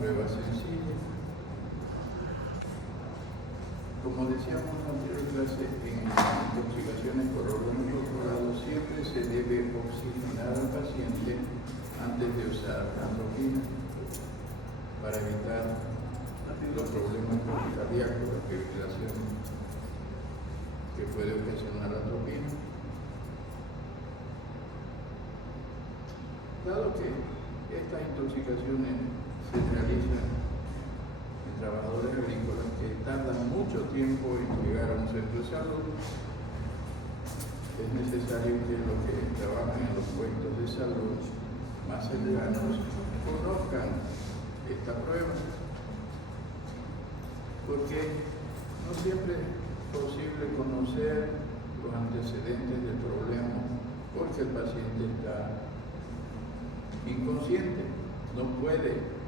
prueba sencilla. Como decíamos en la anterior clase, en intoxicaciones por órganos incorporados siempre se debe oxigenar al paciente antes de usar atropina para evitar los problemas cardíacos, la fibrilación que puede ocasionar la atropina. Dado que estas intoxicaciones se realizan en trabajadores agrícolas que tardan mucho tiempo en llegar a un centro de salud, es necesario que los que trabajan en los puestos de salud más cercanos conozcan esta prueba, porque no siempre es posible conocer los antecedentes del problema porque el paciente está inconsciente, no puede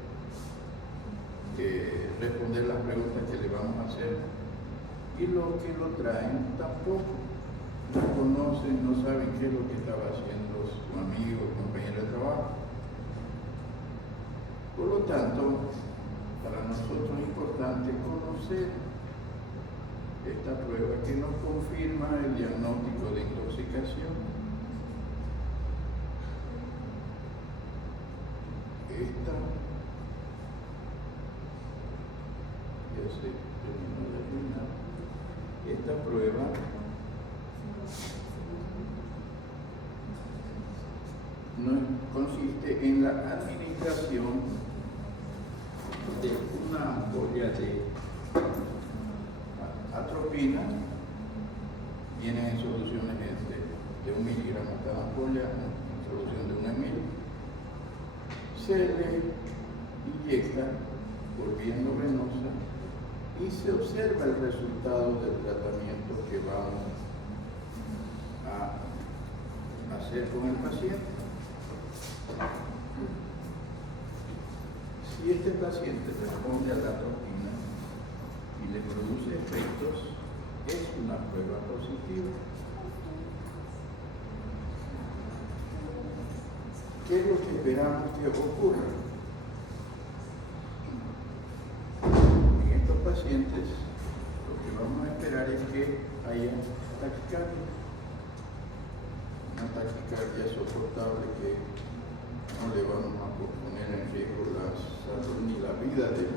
responder las preguntas que le vamos a hacer, y los que lo traen tampoco no conocen, no saben qué es lo que estaba haciendo su amigo o compañero de trabajo. Por lo tanto, para nosotros es importante conocer esta prueba que nos confirma el diagnóstico de intoxicación. Esta ya se terminó de terminar. Esta prueba consiste en la administración de una ampolla de atropina. Vienen en soluciones de 1 miligramo cada ampolla, en solución de 1 ml. Se le inyecta por vía endovenosa y se observa el resultado del tratamiento que vamos a hacer con el paciente. Si este paciente responde a la atropina y le produce efectos, es una prueba positiva. ¿Qué es lo que esperamos que ocurra? En estos pacientes, lo que vamos a esperar es que haya taquicardia. Una taquicardia soportable que no le vamos a poner en riesgo la salud ni la vida del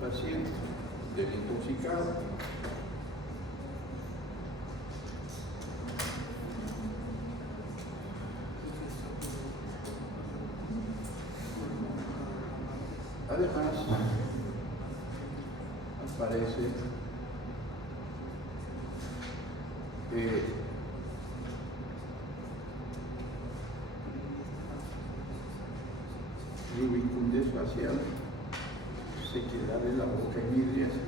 paciente, del intoxicado. Además, aparece rubicundez facial, sequedad de la boca y midriasis.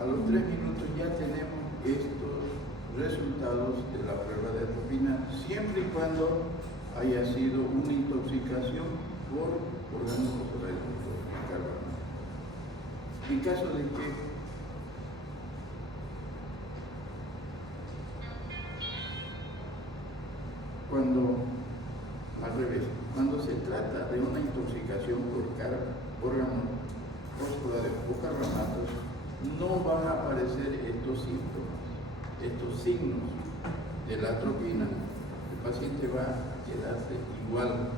A los 3 minutos ya tenemos estos resultados de la prueba de atropina, siempre y cuando haya sido una intoxicación por organofosforados por carbonato. En caso de que al revés, cuando se trata de una intoxicación por organofosforados o carbonatos, no van a aparecer estos síntomas, estos signos de la atropina. El paciente va a quedarse igual.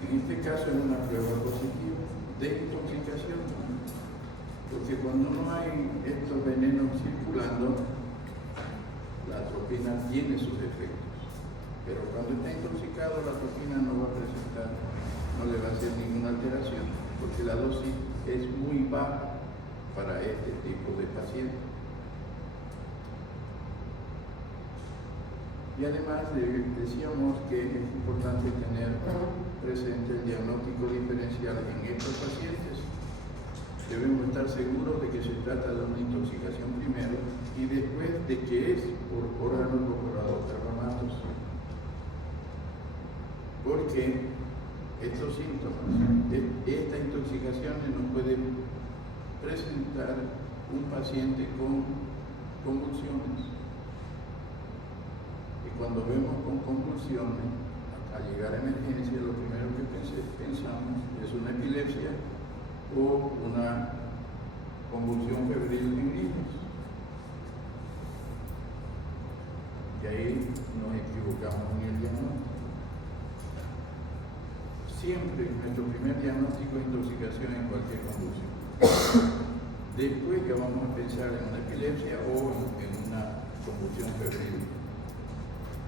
En este caso es una prueba positiva de intoxicación, porque cuando no hay estos venenos circulando, la atropina tiene sus efectos. Pero cuando está intoxicado, la atropina no va a presentar, no le va a hacer ninguna alteración, porque la dosis es muy baja para este tipo de pacientes. Y además decíamos que es importante tener presente el diagnóstico diferencial en estos pacientes. Debemos estar seguros de que se trata de una intoxicación primero y después de que es por órganos incorporados carbonatos. Porque estos síntomas, esta intoxicación nos puede presentar un paciente con convulsiones. Y cuando vemos con convulsiones, al llegar a emergencia, lo primero que pensamos es una epilepsia o una convulsión febril en niños. Y ahí nos equivocamos en el diagnóstico. Siempre nuestro primer diagnóstico es intoxicación en cualquier convulsión. Después que vamos a pensar en una epilepsia o en una convulsión febril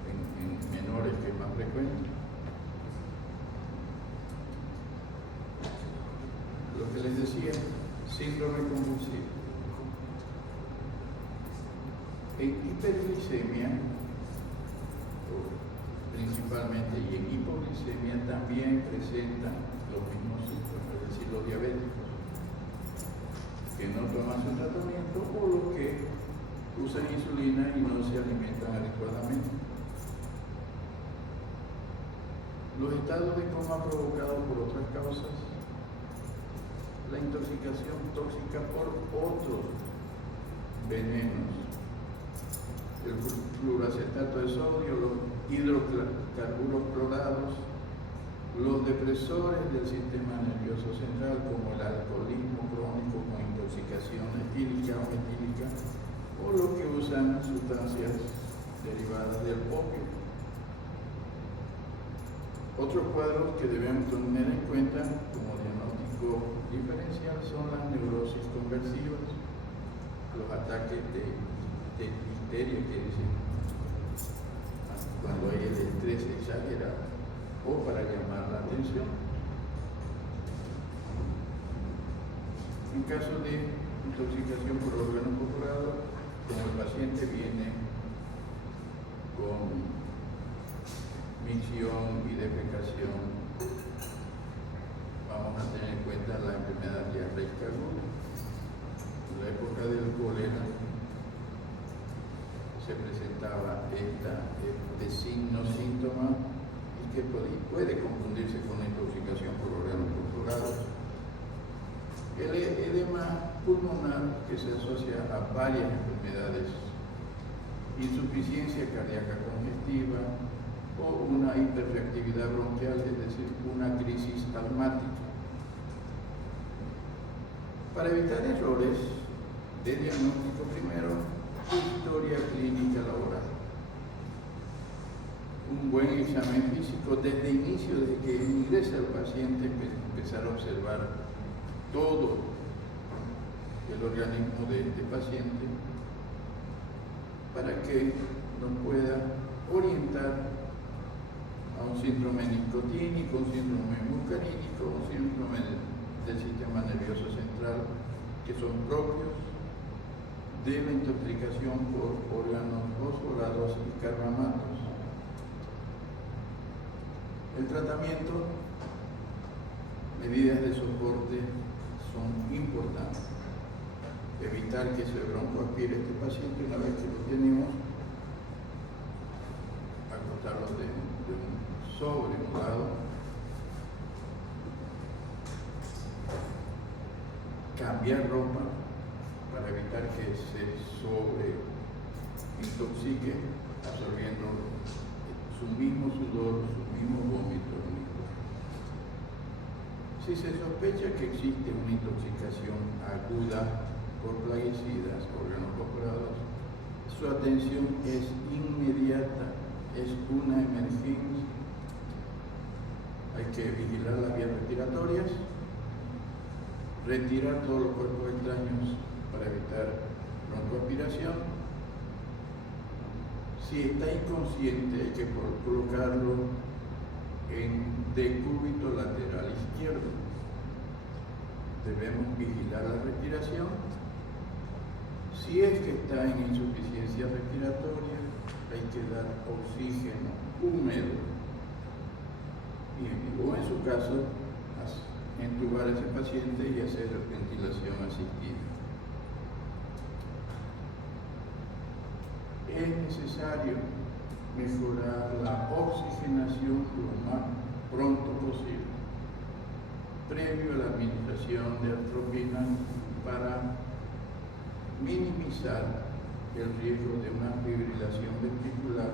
en menores, que es más frecuente. Lo que les decía, síndrome convulsivo. En hiperglicemia, principalmente, y en hipoglicemia también presentan los mismos síntomas, es decir, los diabéticos, que no toman su tratamiento o los que usan insulina y no se alimentan adecuadamente. Los estados de coma provocados por otras causas, la intoxicación tóxica por otros venenos, el fluoracetato de sodio, los hidrocarburos clorados, los depresores del sistema nervioso central, como el alcoholismo crónico con intoxicación etílica o metílica, o los que usan sustancias derivadas del opio. Otros cuadros que debemos tener en cuenta como diagnóstico diferencial son las neurosis conversivas, los ataques de histeria que dicen cuando hay el estrés exagerado o para llamar la atención. En caso de intoxicación por órganos corporales, como el paciente viene con micción y defecación, vamos a tener en cuenta la enfermedad diarreica aguda. En la época del cólera se presentaba este signo, síntoma, y que puede confundirse con la intoxicación por órganos corporales. El edema pulmonar, que se asocia a varias enfermedades, insuficiencia cardíaca congestiva o una hiperreactividad bronquial, es decir, una crisis asmática. Para evitar errores de diagnóstico, primero, historia clínica laboral. Un buen examen físico desde el inicio, desde que ingresa el paciente, empezar a observar todo el organismo de este paciente para que nos pueda orientar a un síndrome nicotínico, un síndrome muscarínico, un síndrome del sistema nervioso central, que son propios de la intoxicación por órganos fosforados y carbamatos. El tratamiento, medidas de soporte son importantes. Evitar que se broncoaspire este paciente una vez que lo tenemos, acostarlo sobre un lado, cambiar ropa para evitar que se intoxique, absorbiendo su mismo sudor, su mismo vómito. Si se sospecha que existe una intoxicación aguda por plaguicidas, órganos corporales, su atención es inmediata, es una emergencia. Hay que vigilar las vías respiratorias, retirar todos los cuerpos extraños para evitar broncoaspiración. Si está inconsciente, hay que colocarlo en decúbito lateral izquierdo. Debemos vigilar la respiración. Si es que está en insuficiencia respiratoria, hay que dar oxígeno húmedo. O en su caso, entubar a ese paciente y hacer ventilación asistida. Es necesario mejorar la oxigenación lo más pronto posible, previo a la administración de atropina, para minimizar el riesgo de una fibrilación ventricular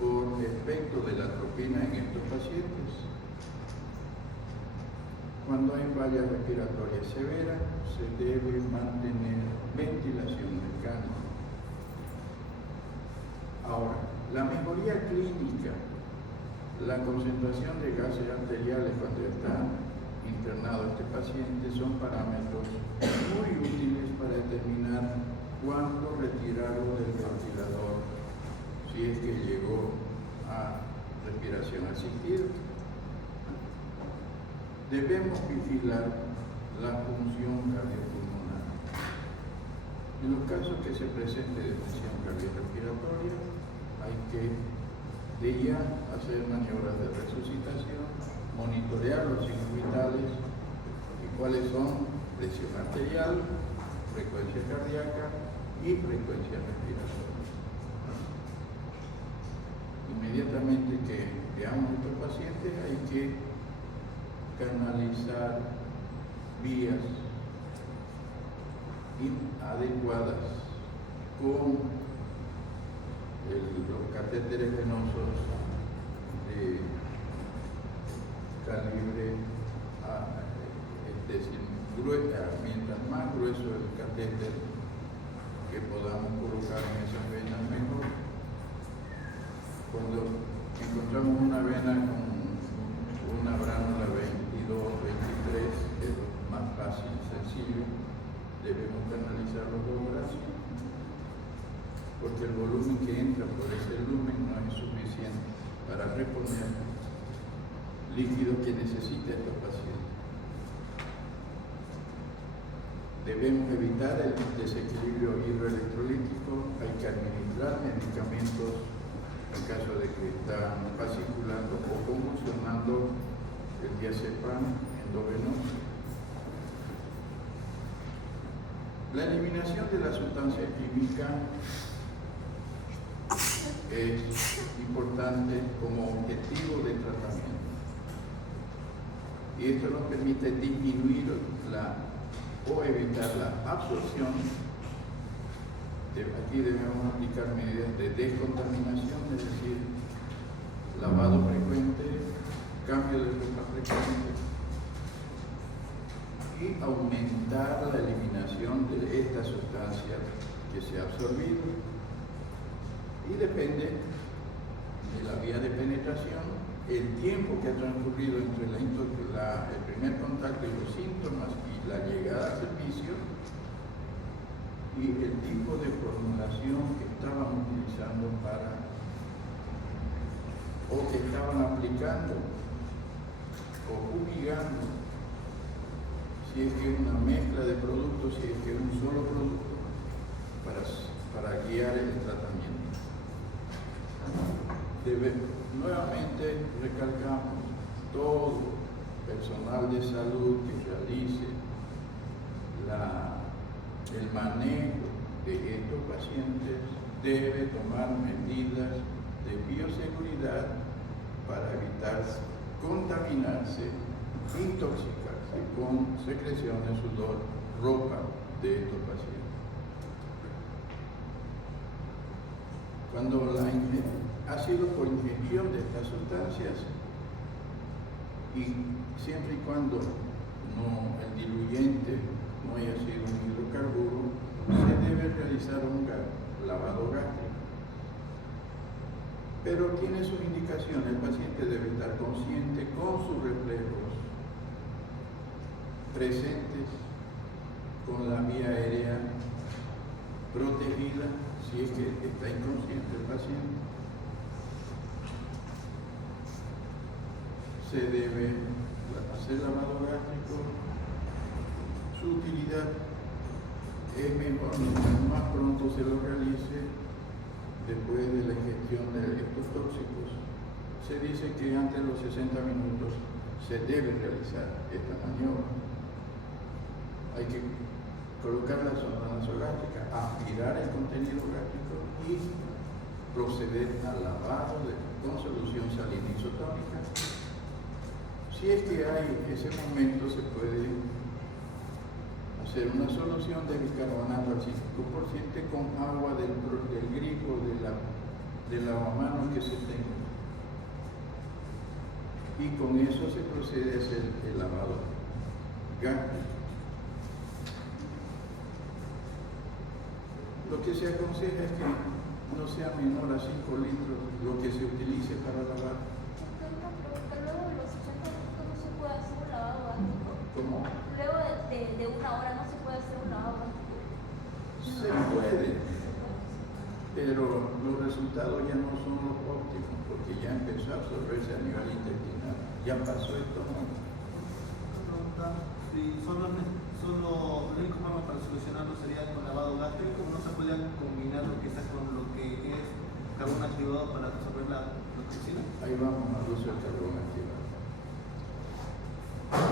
por el efecto de la atropina en estos pacientes. Cuando hay falla respiratoria severa, se debe mantener ventilación mecánica. Ahora, la mejoría clínica, la concentración de gases arteriales cuando está internado este paciente son parámetros muy útiles para determinar cuándo retirarlo del ventilador, si es que llegó a respiración asistida. Debemos vigilar la función cardiopulmonar. En los casos que se presente depresión cardiorrespiratoria, hay que de ya hacer maniobras de resucitación, monitorear los signos vitales y cuáles son presión arterial, frecuencia cardíaca y frecuencia respiratoria. Inmediatamente que veamos a estos pacientes hay que canalizar vías inadecuadas con los catéteres venosos de calibre mientras más grueso el catéter que podamos colocar en esas venas mejor. Cuando encontramos una vena con una bránula 22, 23, es más fácil, sencillo, debemos canalizar los dos brazos, porque el volumen que entra por ese lumen no es suficiente para reponer líquido que necesita estos pacientes. Debemos evitar el desequilibrio hidroelectrolítico, hay que administrar medicamentos en caso de que están fasciculando o convulsionando el diazepam endovenoso. La eliminación de la sustancia química es importante como objetivo de tratamiento y esto nos permite disminuir o evitar la absorción. Aquí debemos aplicar medidas de descontaminación, es decir, lavado frecuente, cambio de ropa frecuente y aumentar la eliminación de esta sustancia que se ha absorbido. Y depende de la vía de penetración, el tiempo que ha transcurrido entre el primer contacto y los síntomas y la llegada al servicio y el tipo de formulación que estaban utilizando o que estaban aplicando o fumigando, si es que es una mezcla de productos, si es que es un solo producto, para guiar el tratamiento. Nuevamente recalcamos, todo personal de salud que realice el manejo de estos pacientes debe tomar medidas de bioseguridad para evitar contaminarse, intoxicarse con secreciones, sudor, ropa de estos pacientes. Cuando ha sido por ingestión de estas sustancias y siempre y cuando el diluyente no haya sido un hidrocarburo, se debe realizar un lavado gástrico. Pero tiene sus indicaciones, el paciente debe estar consciente con sus reflejos presentes, con la vía aérea protegida, si es que está inconsciente el paciente. Se debe hacer lavado gástrico. Su utilidad es mejor mientras más pronto se lo realice después de la ingestión de estos tóxicos. Se dice que antes de los 60 minutos se debe realizar esta maniobra. Hay que colocar la sonda nasogástrica, aspirar el contenido gástrico y proceder al lavado con solución salina isotónica. Si es que hay ese momento, se puede hacer una solución de bicarbonato al 5% con agua del grifo de lavamanos que se tenga. y con eso se procede a hacer el lavado gástrico. Lo que se aconseja es que no sea menor a 5 litros lo que se utilice para lavar. Luego de los 80 minutos no se puede hacer un lavado gástrico. ¿Cómo? Luego de una hora no se puede hacer un lavado gástrico. Se puede, pero los resultados ya no son los óptimos, porque ya empezó a absorberse a nivel intestinal. Ya pasó esto, ¿no? Si solo el único forma para solucionarlo sería con lavado gástrico, no se podía combinar lo que está con lo que es carbón activado para absorber la toxina. Ahí vamos al uso del carbón activado.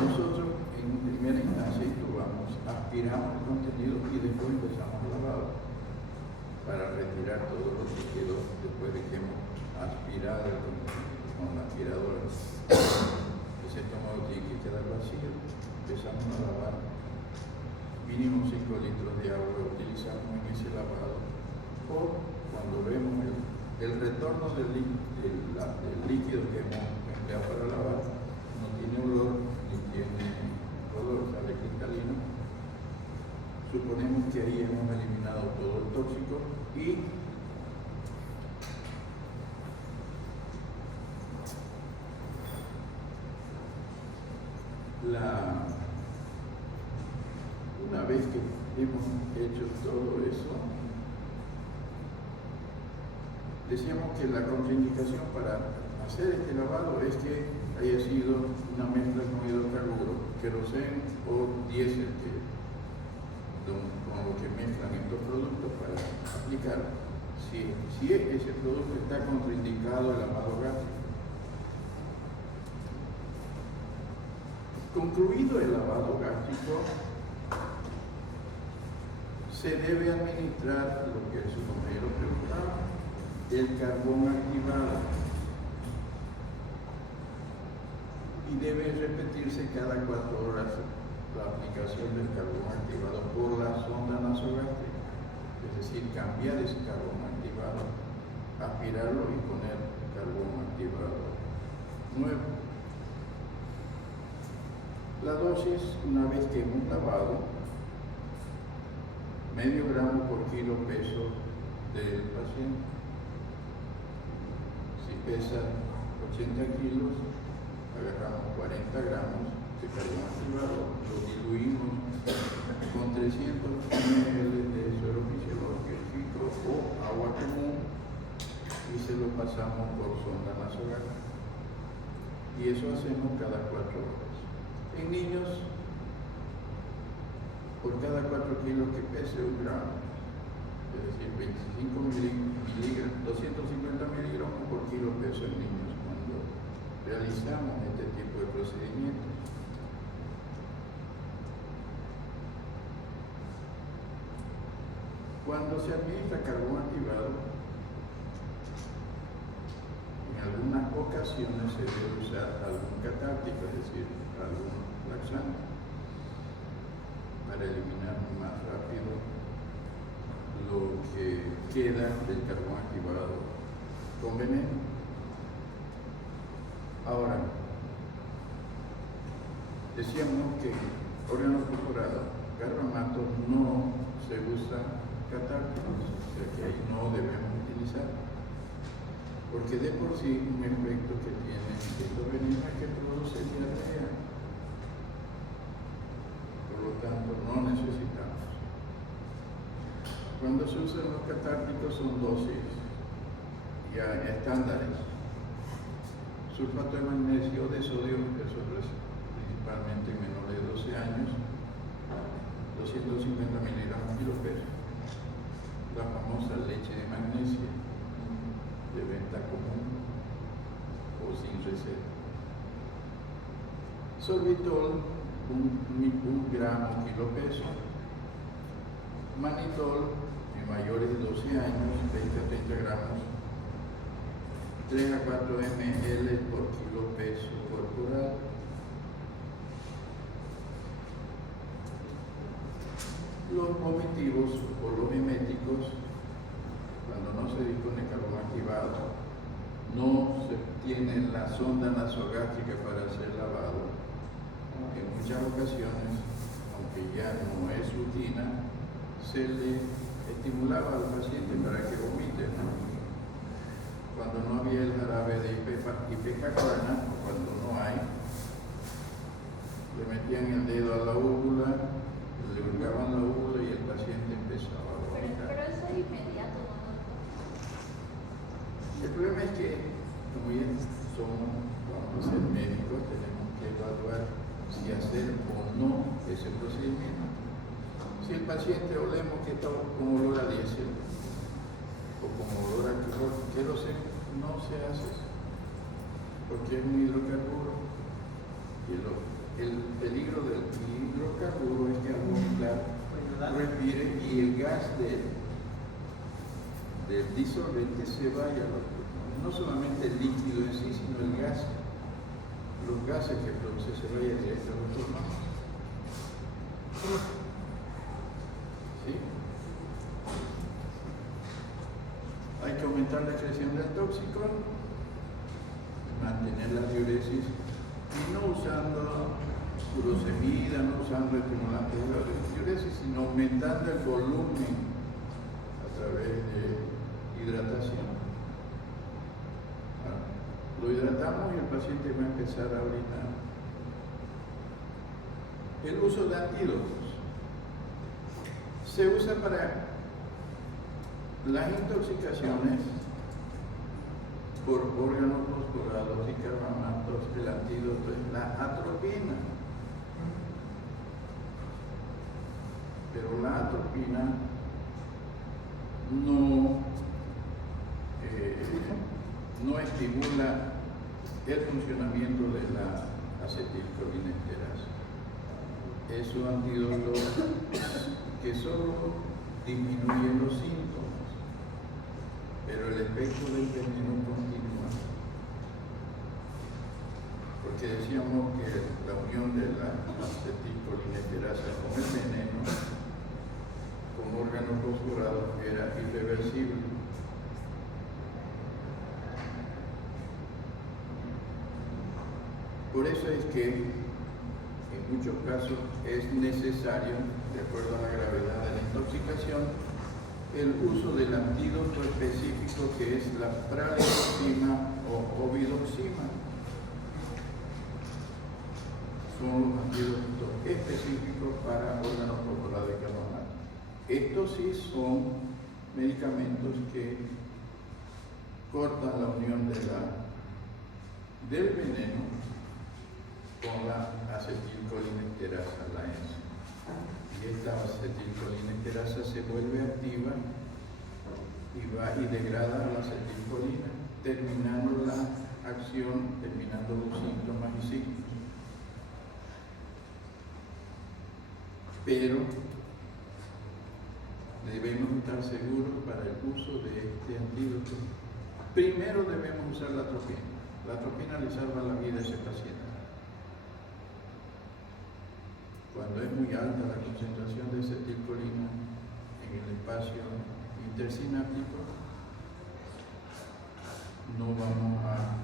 Nosotros en primera instancia intubamos, aspiramos el contenido y después empezamos a lavarlo para retirar todos los líquidos después de que hemos aspirado el contenido con la aspiradora. Ese estómago tiene que quedar vacío, empezamos a lavar, mínimo 5 litros de agua utilizamos en ese lavado, o cuando vemos el retorno del líquido que hemos empleado para lavar, no tiene olor ni tiene color, sale cristalino, suponemos que ahí hemos eliminado todo el tóxico y una vez que hemos hecho todo eso, decíamos que la contraindicación para hacer este lavado es que haya sido una mezcla con hidrocarburo, queroseno o diésel, con lo que mezclan estos productos para aplicar. Si ese producto está contraindicado el lavado gástrico. Concluido el lavado gástrico, se debe administrar lo que su compañero preguntaba, el carbón activado, y debe repetirse cada 4 horas la aplicación del carbón activado por la sonda nasogástrica, es decir, cambiar ese carbón activado, aspirarlo y poner carbón activado nuevo. La dosis, una vez que hemos lavado, medio gramo por kilo peso del paciente. Si pesa 80 kilos, agarramos 40 gramos de carbón activado, lo diluimos con 300 ml de suero fisiológico o agua común y se lo pasamos por sonda nasogástrica. Y eso hacemos cada 4 horas. En niños, por cada 4 kilos que pese 1 gramo, es decir, 25 miligramos, 250 miligramos por kilo peso en niños cuando realizamos este tipo de procedimientos. Cuando se administra carbón activado, en algunas ocasiones se debe usar algún catártico, es decir, algún laxante, para eliminar más rápido lo que queda del carbón activado con veneno. Ahora, decíamos que órganos perforados, carbamatos, no se usa catárticos, o sea que ahí no debemos utilizar, porque de por sí un efecto que tiene estos venenos es que produce diarrea. Por lo tanto, no necesitamos. Cuando se usan los catárticos son dosis ya estándares. Sulfato de magnesio o de sodio, eso es principalmente en menores de 12 años, 250 miligramos kilo peso. La famosa leche de magnesia de venta común o sin receta. Sorbitol, 1 gramo kilo peso. Manitol, en mayores de 12 años, 20 a 30 gramos, 3 a 4 ml por kilo peso corporal. Los vomitivos o los eméticos, cuando no se dispone carbón activado, no se tiene la sonda nasogástrica para ser lavado, en muchas ocasiones, aunque ya no es rutina, se le estimulaba al paciente para que vomite, ¿no? Cuando no había el jarabe de ipecacuana, o cuando no hay, le metían el dedo a la úvula, le hurgaban la úvula y el paciente empezaba a vomitar. Pero eso es inmediato, ¿no, doctor? El problema es que, como ya vamos a ser médicos, tenemos que evaluar si hacer o no ese procedimiento. Si el paciente olemos que está con olor a diésel o con olor a queroseno, no se hace eso, porque es un hidrocarburo. Y el peligro del hidrocarburo es que al vomitar respire y el gas del disolvente se vaya a los pulmones. No solamente el líquido en sí, sino el gas, los gases que produce se vayan directo a los pulmones. ¿Sí? Hay que aumentar la excreción del tóxico, mantener la diuresis y no usando furosemida, no usando estimulantes de la diuresis, sino aumentando el volumen a través de hidratación. Lo hidratamos y el paciente va a empezar a orinar. El uso de antídotos se usa para las intoxicaciones por órganos fosforados y carbamatos. El antídoto es la atropina. Pero la atropina no estimula el funcionamiento de la acetilcolinesterasa. Es un antídoto que solo disminuye los síntomas, pero el efecto del veneno continúa. Porque decíamos que la unión de la acetilcolinesterasa con el veneno, con órganos fosforados, era irreversible. Por eso es que en muchos casos es necesario, de acuerdo a la gravedad de la intoxicación, el uso del antídoto específico que es la pralidoxima o obidoxima. Son los antídotos específicos para órganos fosforados y carbamatos. Estos sí son medicamentos que cortan la unión del veneno con la acetilcolinesterasa, la enzima. Y esta acetilcolinesterasa se vuelve activa y degrada la acetilcolina, terminando la acción, terminando los síntomas y signos. Pero debemos estar seguros para el uso de este antídoto. Primero debemos usar la atropina. La atropina le salva la vida a ese paciente. Cuando es muy alta la concentración de acetilcolina en el espacio intersináptico, no vamos a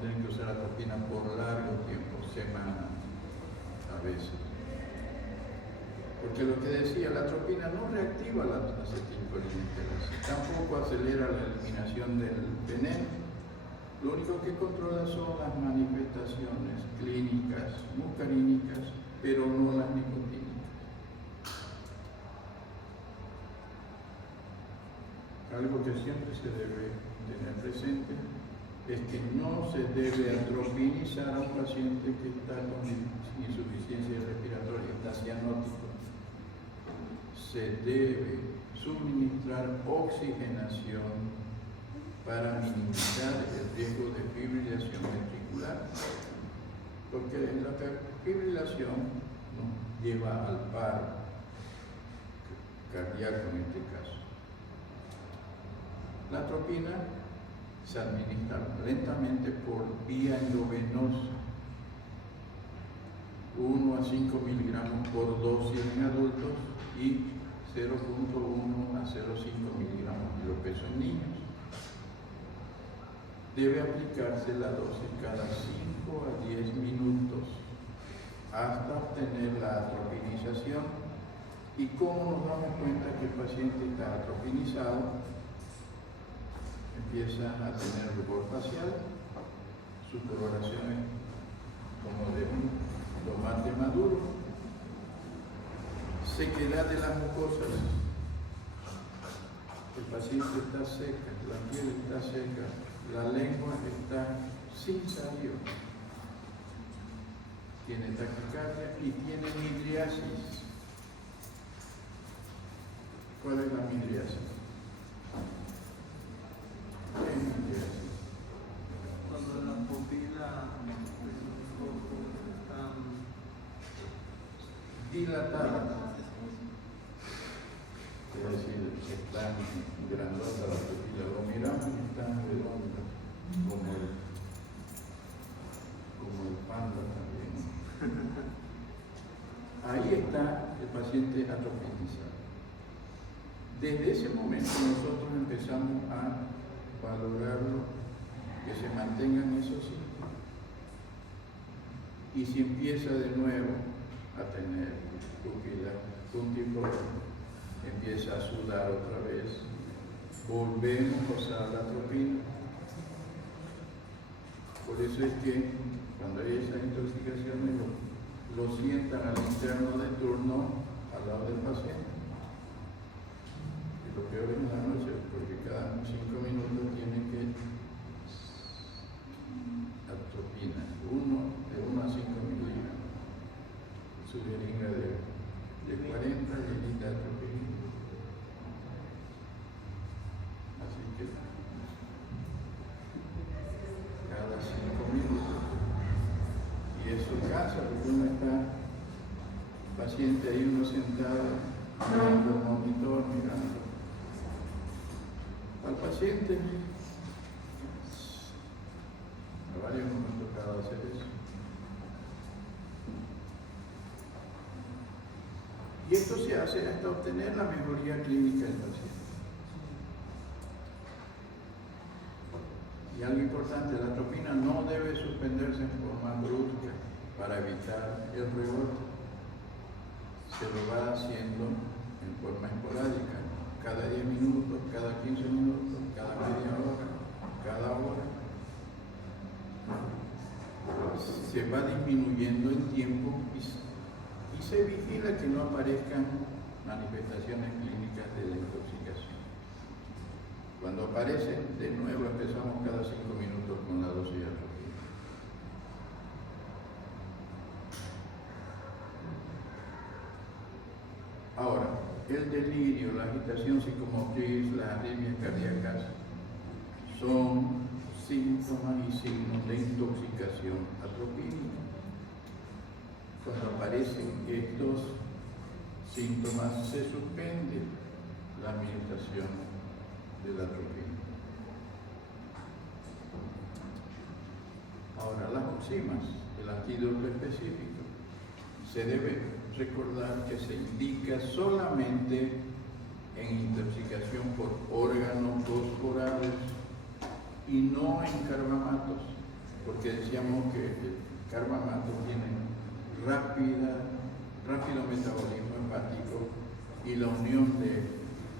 tener que usar atropina por largo tiempo, semanas a veces. Porque lo que decía, la atropina no reactiva la acetilcolinesterasa, tampoco acelera la eliminación del veneno. Lo único que controla son las manifestaciones clínicas, muscarínicas, pero no las nicotínicas. Algo que siempre se debe tener presente es que no se debe atropinizar a un paciente que está con insuficiencia respiratoria, está cianótico. Se debe suministrar oxigenación para minimizar el riesgo de fibrilación ventricular, porque la fibrilación nos lleva al paro cardíaco en este caso. La atropina se administra lentamente por vía endovenosa, 1 a 5 miligramos por dosis en adultos y 0.1 a 0.5 miligramos de peso en niños. debe aplicarse la dosis cada 5 a 10 minutos hasta obtener la atropinización. ¿Y cómo nos damos cuenta que el paciente está atropinizado? Empieza a tener rubor facial, su coloración es como de un tomate maduro, sequedad de las mucosas, el paciente está seca, la piel está seca, la lengua está sin saliva, tiene taquicardia y tiene midriasis. ¿Cuál es la midriasis? ¿Qué es midriasis? Cuando la pupila está Dilatada. Es decir, está grandota la pupila, lo miramos y está redonda, como el panda también. Ahí está el paciente atropinizado. Desde ese momento nosotros empezamos a valorarlo, que se mantengan esos síntomas. Y si empieza de nuevo a tener pupila puntiforme, empieza a sudar otra vez, volvemos a usar la atropina. Por eso es que cuando hay esas intoxicaciones lo sientan al interno de turno al lado del paciente. Y lo peor es en la noche, porque cada 5 minutos tiene que atropina, de 1 a 5 miligramos. Su jeringa de 40 llenita de atropina. Así que cada 5 minutos. Y eso cansa porque uno está paciente ahí, uno sentado mirando el monitor, mirando al paciente. A varios nos ha tocado hacer eso. Y esto se hace hasta obtener la mejoría clínica del paciente. Y algo importante, la atropina no debe suspenderse en forma brusca para evitar el rebote. Se lo va haciendo en forma esporádica, cada 10 minutos, cada 15 minutos, cada media hora, cada hora. Se va disminuyendo en tiempo y se vigila que no aparezcan manifestaciones clínicas de la intoxicación. Cuando aparecen, de nuevo empezamos cada 5 minutos con la dosis de atropina. Ahora, el delirio, la agitación psicomotriz, las arritmias cardíacas son síntomas y signos de intoxicación atropínica. Cuando aparecen estos síntomas, se suspende la administración de la atropina. Ahora, las oximas, el antídoto específico, se debe recordar que se indica solamente en intoxicación por órganos fosforados y no en carbamatos, porque decíamos que el carbamato tiene rápido metabolismo hepático y la unión de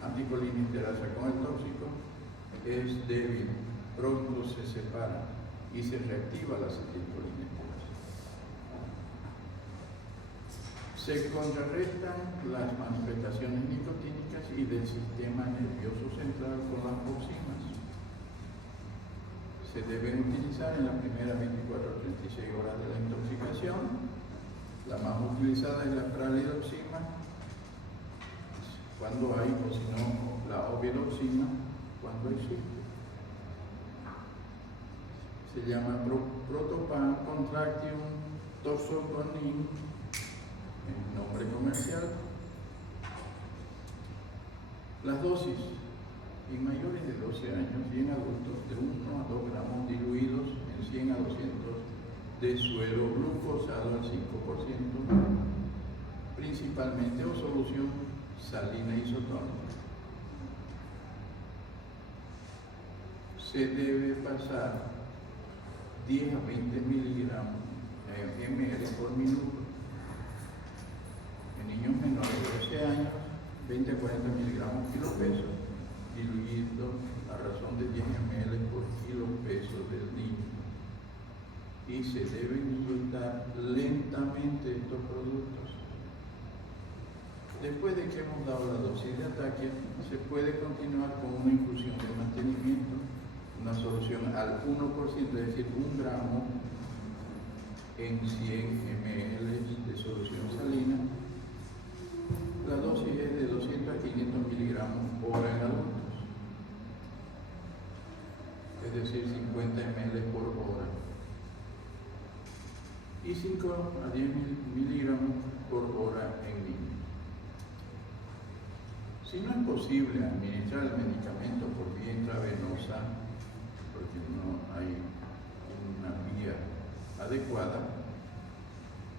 anticoliniterasa con el tóxico es débil, pronto se separa y se reactiva la acetilcoliniterasa. Se contrarrestan las manifestaciones nicotínicas y del sistema nervioso central con las oximas. Se deben utilizar en las primeras 24 o 36 horas de la intoxicación. La más utilizada es la pralidoxima, cuando hay, o si no, la obidoxima, cuando existe. Se llama Protopan Contractium Toxotonin, el nombre comercial. Las dosis en mayores de 12 años y en adultos de 1 a 2 gramos diluidos en 100 a 200 de suero glucosado al 5%, principalmente o solución salina isotónica. se debe pasar 10 a 20 miligramos ml por minuto. En niños menores de 12 años, 20 a 40 miligramos kilo peso, diluido a razón de 10 ml por kilo peso del niño. Y se deben inyectar lentamente estos productos. Después de que hemos dado la dosis de ataque, se puede continuar con una infusión de mantenimiento, una solución al 1%, es decir, 1 gramo en 100 ml de solución salina. La dosis es de 200 a 500 miligramos hora en adultos, es decir, 50 ml por hora, y 5 a 10 miligramos por hora en niños. Si no es posible administrar el medicamento por vía intravenosa, porque no hay una vía adecuada,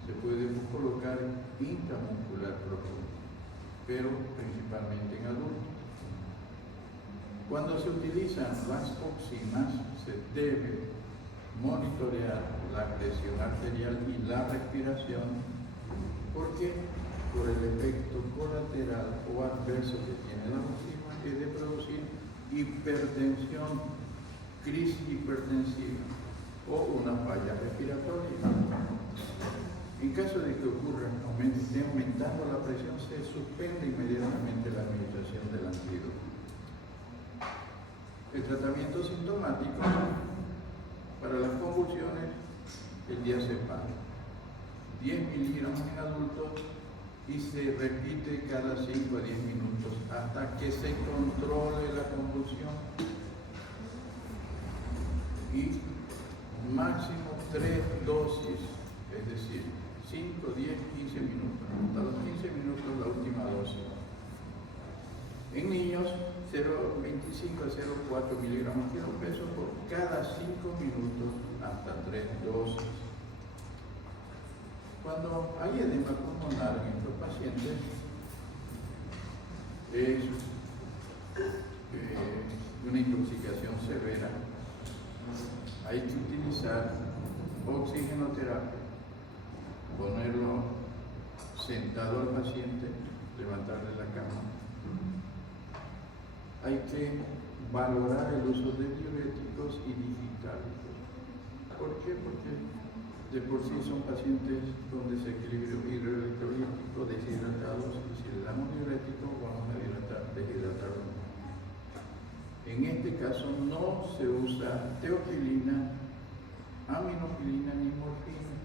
se puede colocar intramuscular profundo, pero principalmente en adultos. Cuando se utilizan las oxinas, se debe monitorear la presión arterial y la respiración, porque por el efecto colateral o adverso que tiene la oxina, es de producir hipertensión, crisis hipertensiva o una falla respiratoria. En caso de que ocurra, esté aumentando la presión, se suspende inmediatamente la administración del antídoto. El tratamiento sintomático para las convulsiones, el diazepam, 10 miligramos en adultos, y se repite cada 5 a 10 minutos hasta que se controle la convulsión. Y máximo 3 dosis, es decir, 5, 10, 15 minutos. Hasta los 15 minutos la última dosis. En niños, 0,25 a 0,4 miligramos kilo peso por cada 5 minutos hasta 3 dosis. Cuando hay edema pulmonar en estos pacientes, es una intoxicación severa, hay que utilizar oxigenoterapia, ponerlo sentado al paciente, levantarle la cama. Hay que valorar el uso de diuréticos y digitales. ¿Por qué? Porque de por sí son pacientes con desequilibrio hidroelectrolítico, deshidratados, y si le damos diurético vamos a deshidratarlo. En este caso no se usa teofilina, aminofilina ni morfina,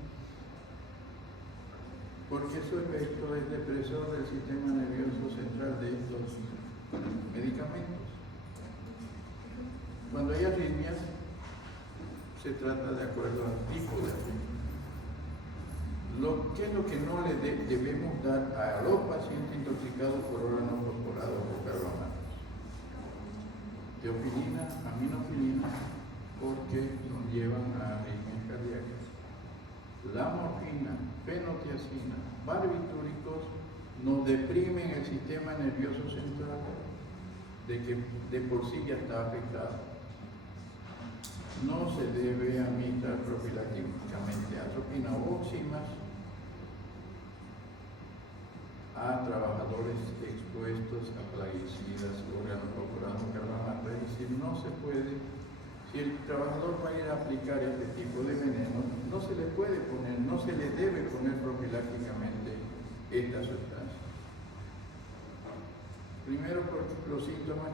porque su efecto es depresor del sistema nervioso central de estos medicamentos. Cuando hay arritmias, se trata de acuerdo al tipo de arritmia. ¿Qué es lo que no le debemos dar a los pacientes intoxicados por órganos fosforados o carbonatos? Teofilina, aminofilina, porque nos llevan a arritmias cardíacas. La morfina, fenotiazina, barbitúricos nos deprimen el sistema nervioso central, de que de por sí ya está afectado. No se debe administrar profilácticamente atropina o oximas a trabajadores expuestos a plaguicidas, órganos fosforados, carbonatos. Es decir, no se puede, si el trabajador va a ir a aplicar este tipo de veneno, no se le puede poner, no se le debe poner profilácticamente esta sustancia. Primero, porque los síntomas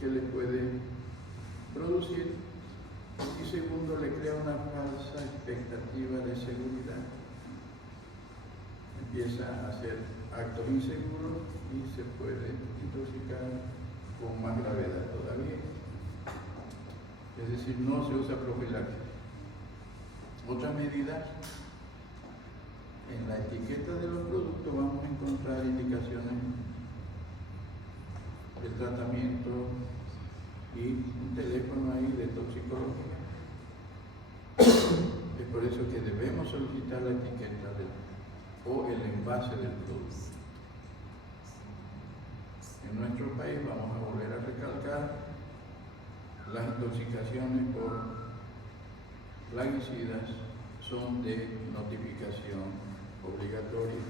que le puede producir, y segundo, le crea una falsa expectativa de seguridad. Empieza a hacer actos inseguros y se puede intoxicar con más gravedad todavía. Es decir, no se usa profilaxis. Otra medida, en la etiqueta de los productos vamos a encontrar indicaciones del tratamiento y un teléfono ahí de toxicología. Es por eso que debemos solicitar la etiqueta o el envase del producto. En nuestro país, vamos a volver a recalcar, las intoxicaciones por plaguicidas son de notificación obligatoria.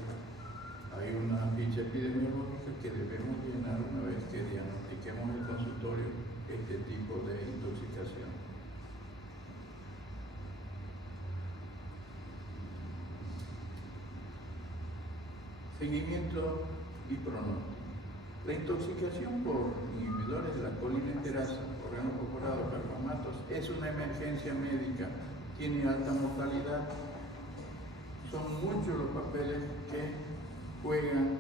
Hay una ficha epidemiológica que debemos llenar una vez que diagnostiquemos en el consultorio este tipo de intoxicación. Seguimiento y pronóstico. La intoxicación por inhibidores de la colinesterasa, organoclorados, carbamatos, es una emergencia médica, tiene alta mortalidad. Son muchos los papeles que juegan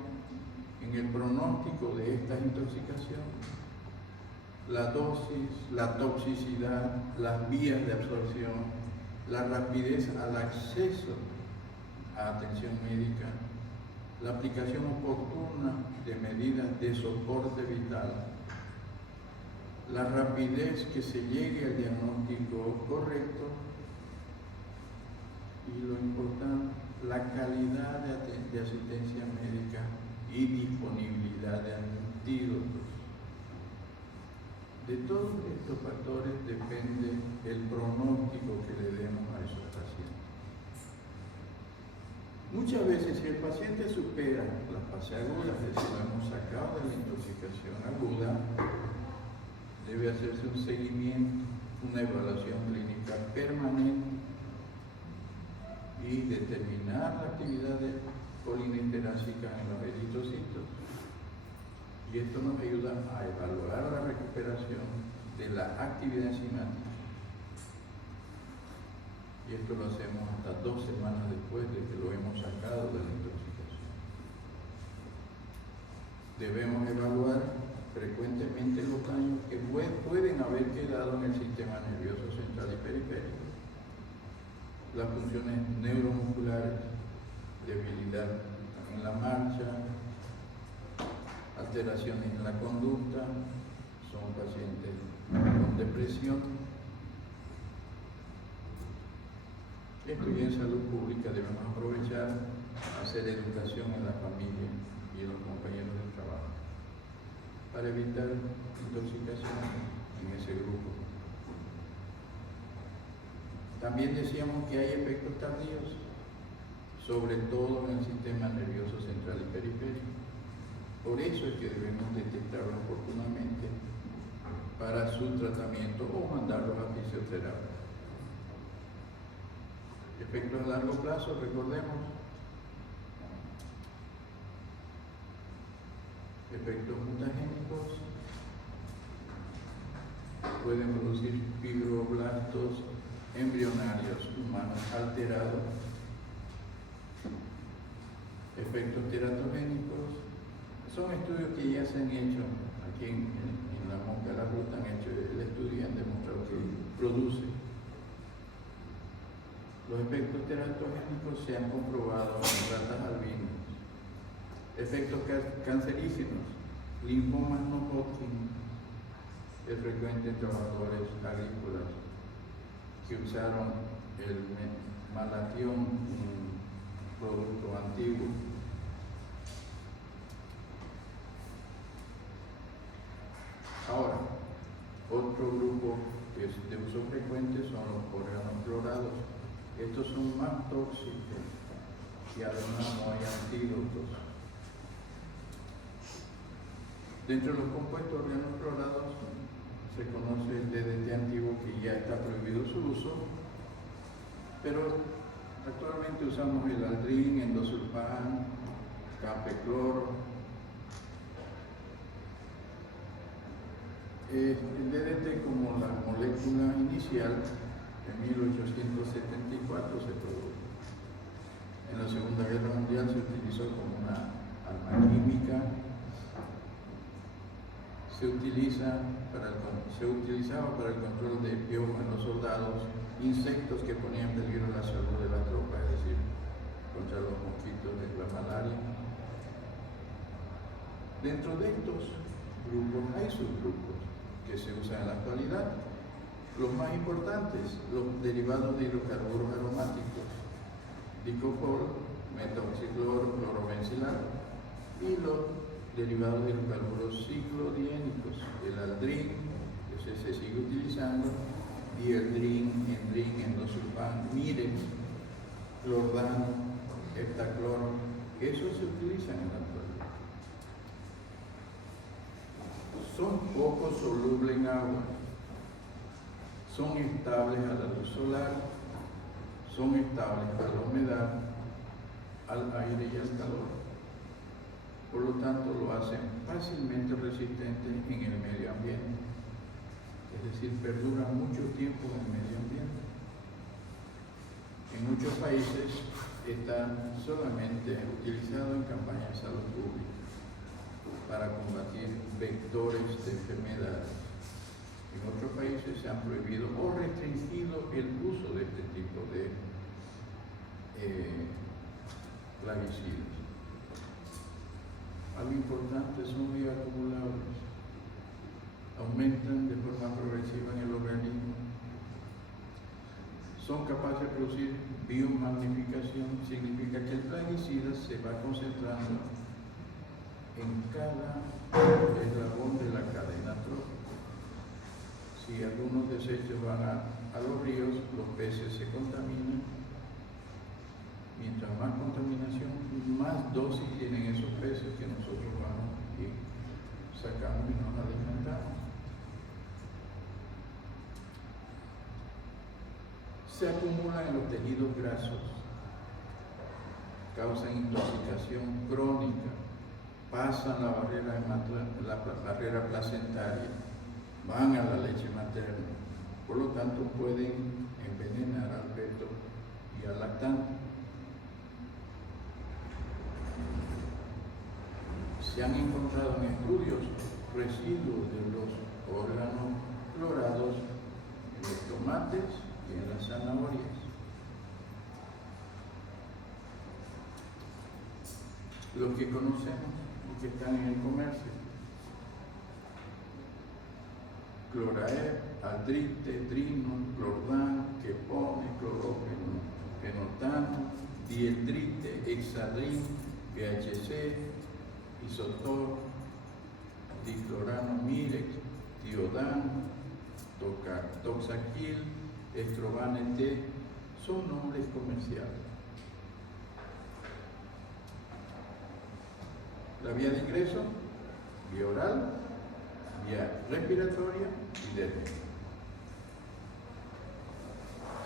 en el pronóstico de esta intoxicación. La dosis, la toxicidad, las vías de absorción, la rapidez al acceso a atención médica, la aplicación oportuna de medidas de soporte vital, la rapidez que se llegue al diagnóstico correcto y lo importante, la calidad de asistencia médica y disponibilidad de antídotos. De todos estos factores depende el pronóstico que le demos a esos pacientes. Muchas veces, si el paciente supera las fases agudas, es decir, lo hemos sacado de la intoxicación aguda, debe hacerse un seguimiento, una evaluación clínica permanente y determinar la actividad colinesterásica en los eritrocitos. Y esto nos ayuda a evaluar la recuperación de la actividad enzimática. Y esto lo hacemos hasta 2 semanas después de que lo hemos sacado de la intoxicación. Debemos evaluar frecuentemente los daños que pueden haber quedado en el sistema nervioso central y periférico, las funciones neuromusculares, debilidad en la marcha, alteraciones en la conducta, son pacientes con depresión. Esto y en salud pública debemos aprovechar a hacer educación en la familia y en los compañeros de trabajo para evitar intoxicación en ese grupo. También decíamos que hay efectos tardíos, sobre todo en el sistema nervioso central y periférico. Por eso es que debemos detectarlo oportunamente para su tratamiento o mandarlos a fisioterapia. Efectos a largo plazo, recordemos, efectos mutagénicos, pueden producir fibroblastos embrionarios humanos alterados, efectos teratogénicos, son estudios que ya se han hecho aquí en la Monca de la Ruta, han hecho el estudio y han demostrado que produce. Los efectos teratogénicos se han comprobado en ratas albinas. Efectos cancerígenos, linfomas no Hodgkin, es frecuente en trabajadores agrícolas que usaron el malatión, un producto antiguo. Ahora, otro grupo que es de uso frecuente son los organoclorados. Estos son más tóxicos y además no hay antídotos. Dentro de los compuestos organoclorados se conoce el DDT antiguo, que ya está prohibido su uso, pero actualmente usamos el aldrin, endosulfán, capecloro. El DDT, como la molécula inicial, en 1874 se produjo. En la Segunda Guerra Mundial se utilizó como una arma química. Se utilizaba para el control de piojos en los soldados, insectos que ponían en peligro la salud de la tropa, es decir, contra los mosquitos de la malaria. Dentro de estos grupos hay subgrupos que se usan en la actualidad. Los más importantes, los derivados de hidrocarburos aromáticos, dicopol, metoxicloro, clorobencilato, y los derivados de hidrocarburos ciclodiénicos, el aldrin, que es se sigue utilizando dieldrin, endosulfán, mirex, clordano, heptacloro. Eso se utiliza en la actualidad. Son poco solubles en agua, son estables a la luz solar, son estables a la humedad, al aire y al calor. Por lo tanto, lo hacen fácilmente resistentes en el medio ambiente. Es decir, perduran mucho tiempo en el medio ambiente. En muchos países está solamente utilizado en campañas de salud pública para combatir vectores de enfermedades. En otros países se han prohibido o restringido el uso de este tipo de plaguicidas. Algo importante son bioacumulables. Aumentan de forma progresiva en el organismo. Son capaces de producir biomagnificación. Significa que el plaguicida se va concentrando en cada eslabón de la cadena trófica. Si algunos desechos van a los ríos, los peces se contaminan. Mientras más contaminación, más dosis tienen esos peces que nosotros vamos y sacamos y nos alimentamos. Se acumulan en los tejidos grasos, causan intoxicación crónica, pasan la barrera placentaria, van a la leche materna, por lo tanto pueden envenenar al feto y al lactante. Se han encontrado en estudios residuos de los órganos clorados en los tomates y en las zanahorias. Los que conocemos y que están en el comercio: Cloraer, Aldrite, Trino, Clordán, Quepone, Clorógeno, Fenotano, Dieldrite, Hexadrin, PHC, Isotor, Diclorano Mirex, Tiodan, Toxaquil, Estrobane T, son nombres comerciales. La vía de ingreso: vía oral, vía respiratoria y DDT.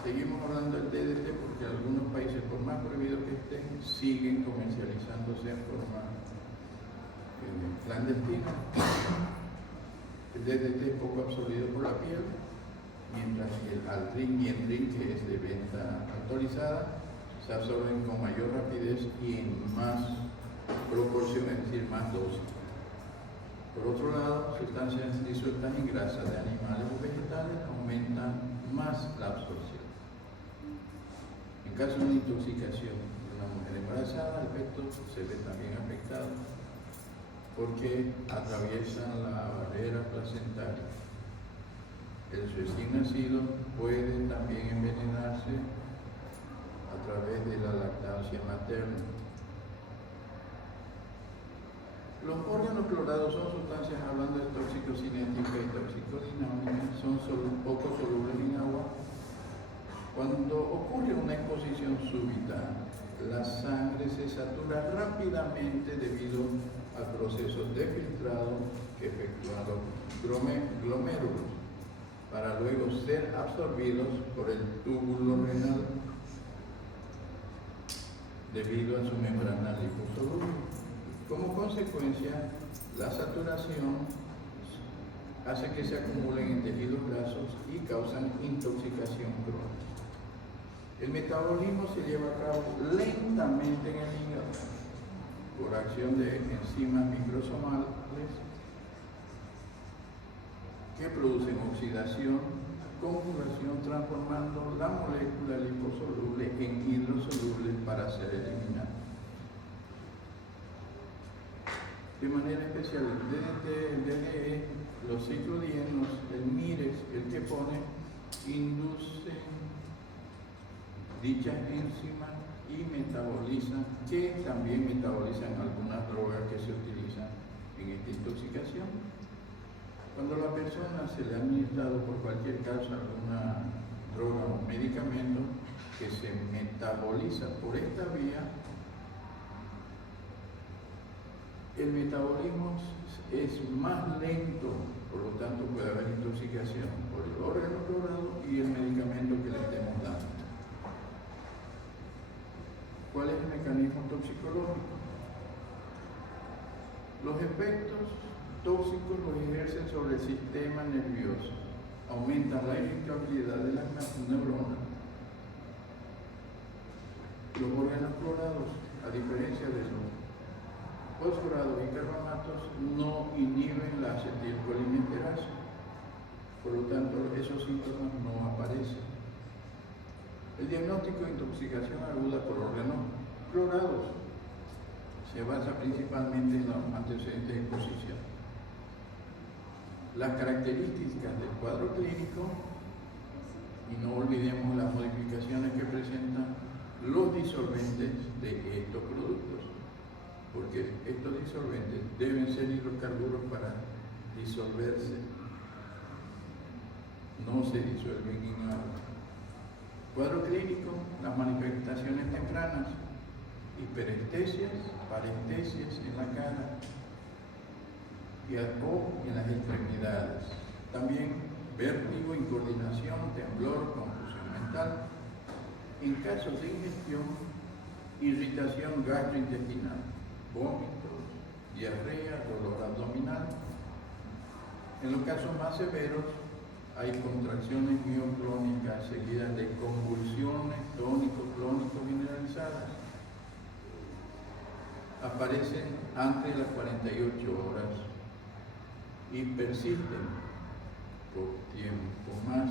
Seguimos hablando del DDT porque algunos países, por más prohibidos que estén, siguen comercializándose en forma clandestina. El DDT es poco absorbido por la piel, mientras que el Aldrin y Endrin, que es de venta autorizada, se absorben con mayor rapidez y en más proporción, es decir, más dosis. Por otro lado, sustancias disueltas en grasas de animales o vegetales aumentan más la absorción. En caso de una intoxicación de una mujer embarazada, el feto se ve también afectado porque atraviesan la barrera placentaria. El recién nacido puede también envenenarse a través de la lactancia materna. Los órganos clorados son sustancias, hablando de toxicocinética y toxicodinámica, son poco solubles en agua. Cuando ocurre una exposición súbita, la sangre se satura rápidamente debido al proceso de filtrado que efectúan los glomérulos para luego ser absorbidos por el túbulo renal debido a su membrana liposoluble. Como consecuencia, la saturación hace que se acumulen en tejidos grasos y causan intoxicación crónica. El metabolismo se lleva a cabo lentamente en el hígado por acción de enzimas microsomales que producen oxidación, conjugación, transformando la molécula liposoluble en hidrosoluble para ser eliminada. De manera especial, el DDT, el DDE, los ciclodienos, el Mirex, el Quepone, inducen dichas enzimas y metabolizan, que también metabolizan algunas drogas que se utilizan en esta intoxicación. Cuando a la persona se le ha administrado por cualquier causa alguna droga o medicamento que se metaboliza por esta vía, el metabolismo es más lento, por lo tanto puede haber intoxicación por el órgano clorado y el medicamento que le estemos dando. ¿Cuál es el mecanismo toxicológico? Los efectos tóxicos los ejercen sobre el sistema nervioso, aumentan la irritabilidad de las neuronas. Los órganos clorados, a diferencia de los fosforados y carbamatos, no inhiben la acetilcolinesterasa, por lo tanto esos síntomas no aparecen. El diagnóstico de intoxicación aguda por órganos clorados se basa principalmente en los antecedentes de exposición. Las características del cuadro clínico, y no olvidemos las modificaciones que presentan los disolventes de estos productos, porque estos disolventes deben ser hidrocarburos para disolverse, no se disuelven en agua. Cuadro clínico, las manifestaciones tempranas, hiperestesias, parestesias en la cara o en las extremidades. También vértigo, incoordinación, temblor, confusión mental. En casos de ingestión, irritación gastrointestinal, vómitos, diarrea, dolor abdominal. En los casos más severos, hay contracciones mioclónicas seguidas de convulsiones tónico-clónico generalizadas. Aparecen antes de las 48 horas y persisten por tiempo más.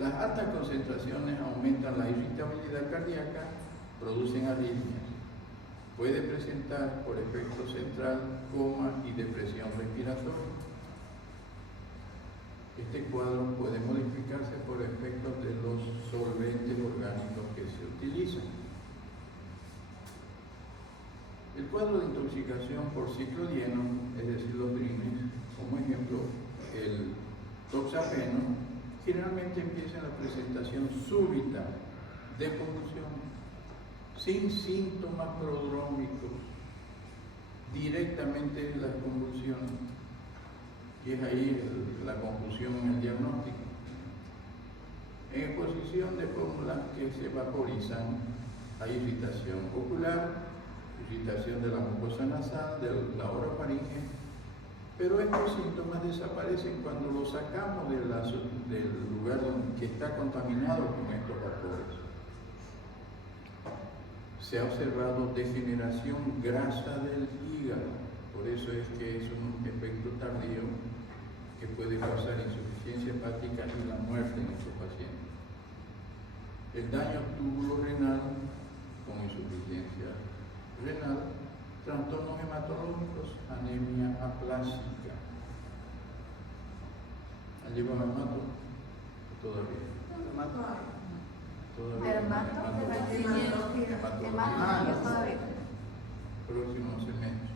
Las altas concentraciones aumentan la irritabilidad cardíaca, producen arritmias. Puede presentar por efecto central coma y depresión respiratoria. Este cuadro puede modificarse por efectos de los solventes orgánicos que se utilizan. El cuadro de intoxicación por ciclodieno, es decir, los DRINES, como ejemplo, el toxapeno, generalmente empieza en la presentación súbita de convulsión, sin síntomas prodrómicos, directamente de las convulsiones. Y es ahí la confusión en el diagnóstico. En exposición de fórmulas que se vaporizan, hay irritación ocular, irritación de la mucosa nasal, de la orofaringe, pero estos síntomas desaparecen cuando los sacamos del lugar que está contaminado con estos vapores. Se ha observado degeneración grasa del hígado, por eso es que es un efecto tardío que puede causar insuficiencia hepática y la muerte en estos pacientes. El daño túbulo-renal con insuficiencia renal, trastornos hematológicos, anemia aplásica. ¿Han llevado hemato? Todavía. Todavía. Próximo semestre.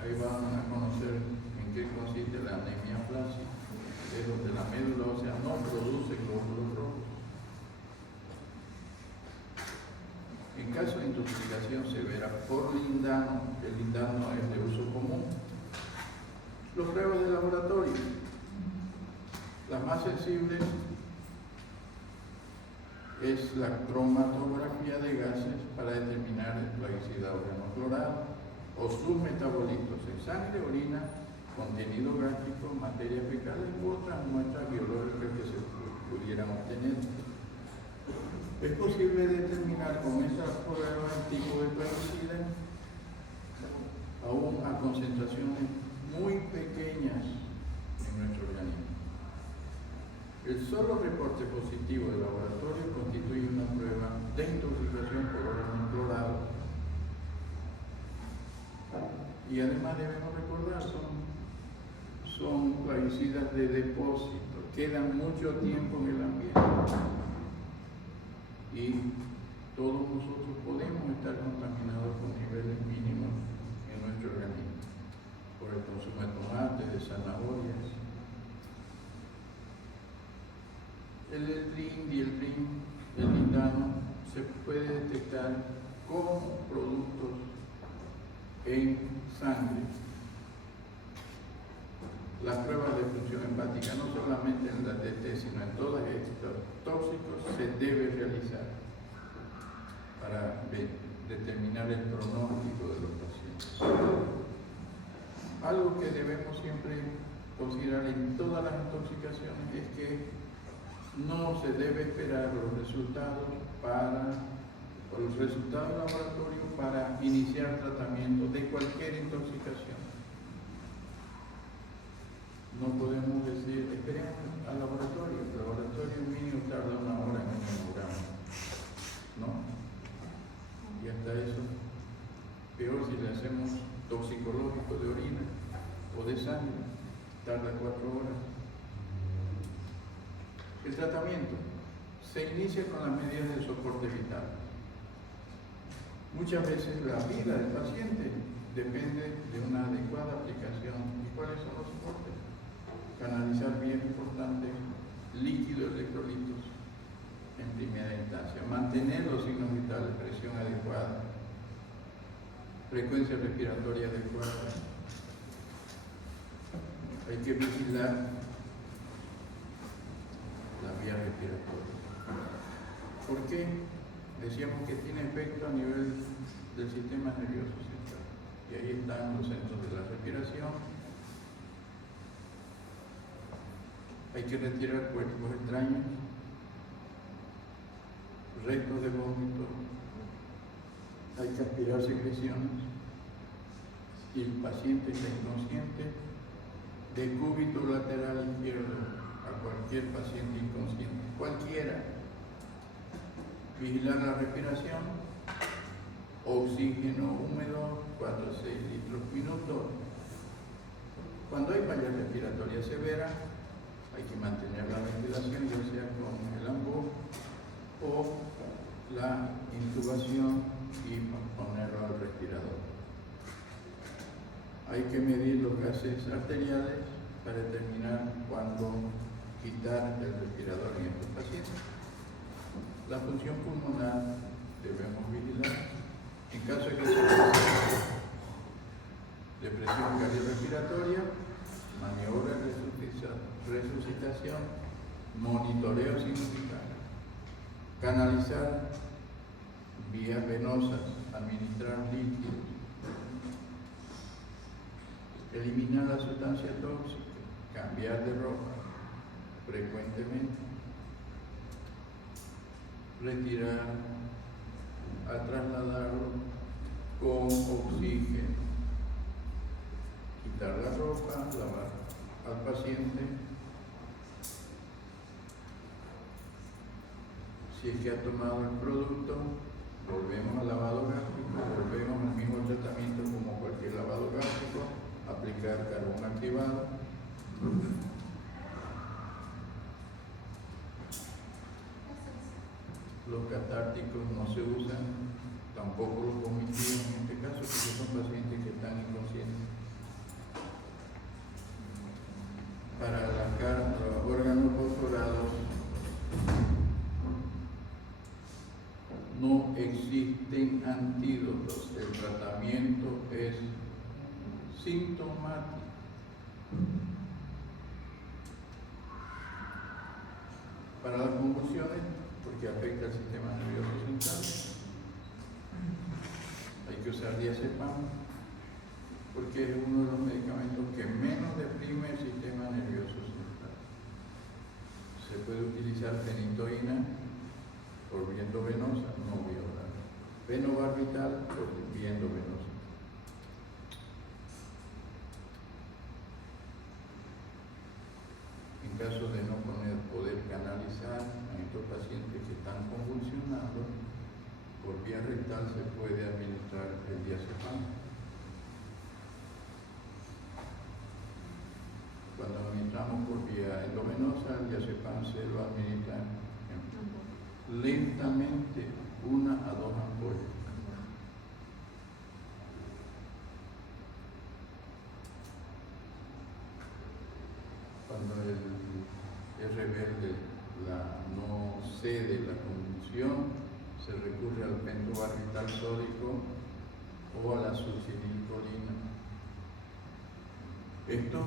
Ahí van a conocer en qué consiste la anemia aplásica. Es donde la médula ósea no produce glóbulos rojos. En caso de intoxicación severa por lindano, el lindano es de uso común. Los pruebas de laboratorio, las más sensibles es la cromatografía de gases para determinar plaguicida organoclorada o sus metabolitos en sangre, orina, contenido gástrico, materia fecal u otras muestras biológicas que se pudieran obtener. Es posible determinar con esas pruebas el tipo de plaguicida aún a concentraciones muy pequeñas en nuestro organismo. El solo reporte positivo del laboratorio constituye una prueba de intoxicación por órgano clorado. Y además debemos recordar, son plaguicidas de depósito, quedan mucho tiempo en el ambiente. Y todos nosotros podemos estar contaminados con niveles mínimos en nuestro organismo por el consumo de tomate, de zanahorias. El lindano se puede detectar como productos en sangre. Las pruebas de función hepática, no solamente en la DT, sino en todos estos tóxicos, se debe realizar para determinar el pronóstico de los pacientes. Algo que debemos siempre considerar en todas las intoxicaciones es que no se debe esperar los resultados del laboratorio para iniciar tratamiento de cualquier intoxicación. No podemos decir, esperemos al laboratorio. El laboratorio mínimo tarda 1 hora en un hemograma, ¿no? Y hasta eso, peor si le hacemos toxicológico de orina o de sangre, tarda 4 horas. El tratamiento se inicia con las medidas de soporte vital. Muchas veces la vida del paciente depende de una adecuada aplicación. ¿Y cuáles son los soportes? Canalizar bien importante líquidos electrolitos en primera instancia, mantener los signos vitales, presión adecuada, frecuencia respiratoria adecuada. Hay que vigilar la vía respiratoria. ¿Por qué? Decíamos que tiene efecto a nivel del sistema nervioso central. Y ahí están los centros de la respiración. Hay que retirar cuerpos extraños, restos de vómito, hay que aspirar secreciones. Si el paciente está inconsciente, decúbito lateral izquierdo a cualquier paciente inconsciente, cualquiera. Vigilar la respiración, oxígeno húmedo, 4 a 6 litros minuto. Cuando hay falla respiratoria severa, hay que mantener la ventilación, ya sea con el AMBO o la intubación y ponerlo al respirador. Hay que medir los gases arteriales para determinar cuándo quitar el respirador en estos pacientes. La función pulmonar debemos vigilar. En caso de que se presente depresión cardiorrespiratoria, maniobra de resucitación, monitoreo sinusal, canalizar vías venosas, administrar líquidos, eliminar la sustancia tóxica, cambiar de ropa frecuentemente, retirar al trasladarlo con oxígeno, quitar la ropa, lavar al paciente. Si es que ha tomado el producto, volvemos al lavado gástrico, volvemos al mismo tratamiento como cualquier lavado gástrico, aplicar carbón activado. Los catárticos no se usan, tampoco los vomitivos en este caso, porque son pacientes que están inconscientes. Para los órganos fosforados no existen antídotos, el tratamiento es sintomático. Para las convulsiones, porque afecta al sistema nervioso central, hay que usar diazepam, porque es uno de los medicamentos que menos deprime el sistema nervioso central. Se puede utilizar fenitoína por viento venosa, no bioral. Fenobarbital por viento venoso. En caso de no poder canalizar a estos pacientes que están convulsionando, por vía rectal se puede administrar el diazepam. Cuando administramos por vía endovenosa, el diazepam se lo administra lentamente, 1 a 2 ampollas. disfunción, se recurre al pentobarbital sódico o a la succinilcolina. Estos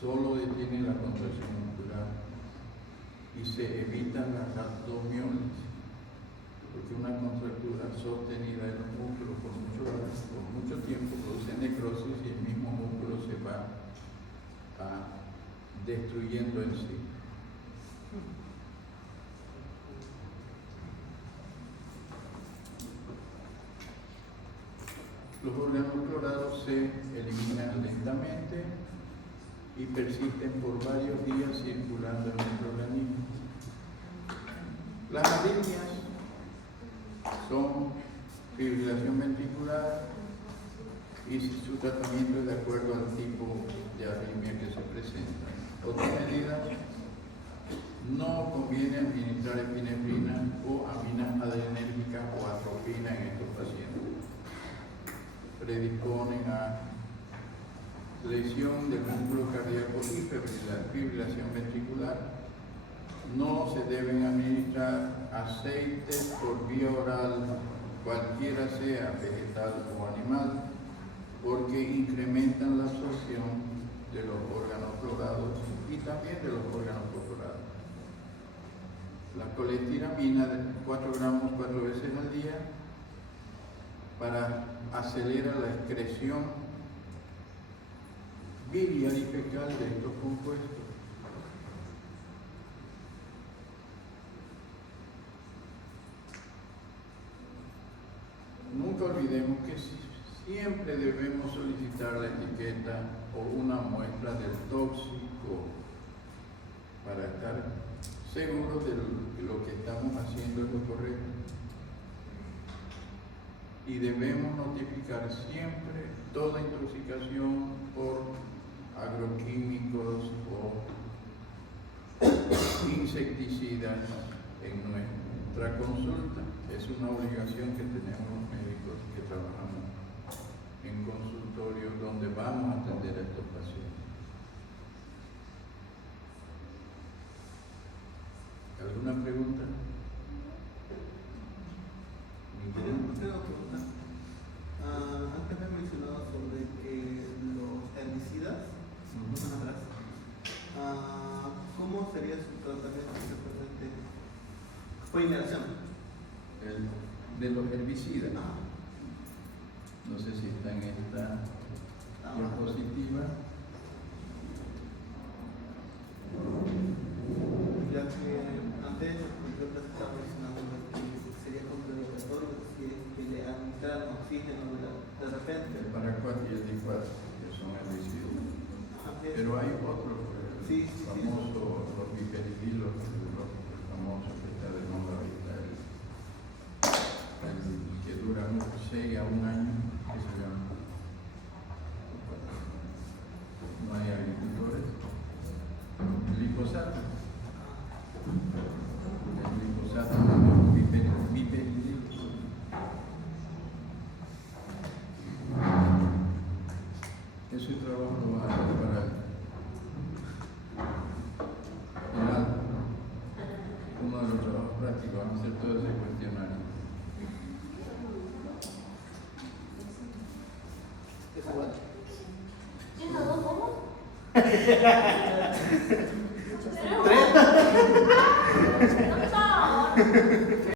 solo detienen la contracción muscular y se evita la rhabdomiólisis, porque una contractura sostenida en los músculos por mucho tiempo produce necrosis y el mismo músculo se va destruyendo en sí. Los órganos clorados se eliminan lentamente y persisten por varios días circulando en nuestro organismo. Las arritmias son fibrilación ventricular y su tratamiento es de acuerdo al tipo de arritmia que se presenta. Otras medidas: no conviene administrar epinefrina o aminas adrenérgicas o atropina en estos pacientes. Predisponen a lesión del músculo cardíaco y fibrilación ventricular. No se deben administrar aceites por vía oral, cualquiera sea vegetal o animal, porque incrementan la absorción de los órganos clorados y también de los órganos fosforados. La colestiramina de 4 gramos 4 veces al día para acelerar la excreción biliar y fecal de estos compuestos. Nunca olvidemos que siempre debemos solicitar la etiqueta o una muestra del tóxico para estar seguros de que lo que estamos haciendo es lo correcto. Y debemos notificar siempre toda intoxicación por agroquímicos o insecticidas en nuestra consulta. Es una obligación que tenemos los médicos que trabajamos en consultorios donde vamos a atender a estos pacientes. ¿Alguna pregunta? Tengo una pregunta. Antes me mencionado sobre que los herbicidas ¿cómo sería su tratamiento exactamente? Fue inhalación. De los herbicidas. No sé si está en esta diapositiva. Ya que antes yo estaba mencionando que sería contradictorio que le administraran oxígeno de repente. El paraquat y el diquat, que son herbicidas. Pero hay otros, famosos, los biperidilos, los famosos que está de moda ahorita, el que dura 6 a 1 año, que se llama. No hay agricultores. El glifosato. El glifosato, los biperidilos. Ese trabajo lo va a hacer para uno de los trabajos prácticos, vamos a hacer todo ese cuestionario. ¿Cómo?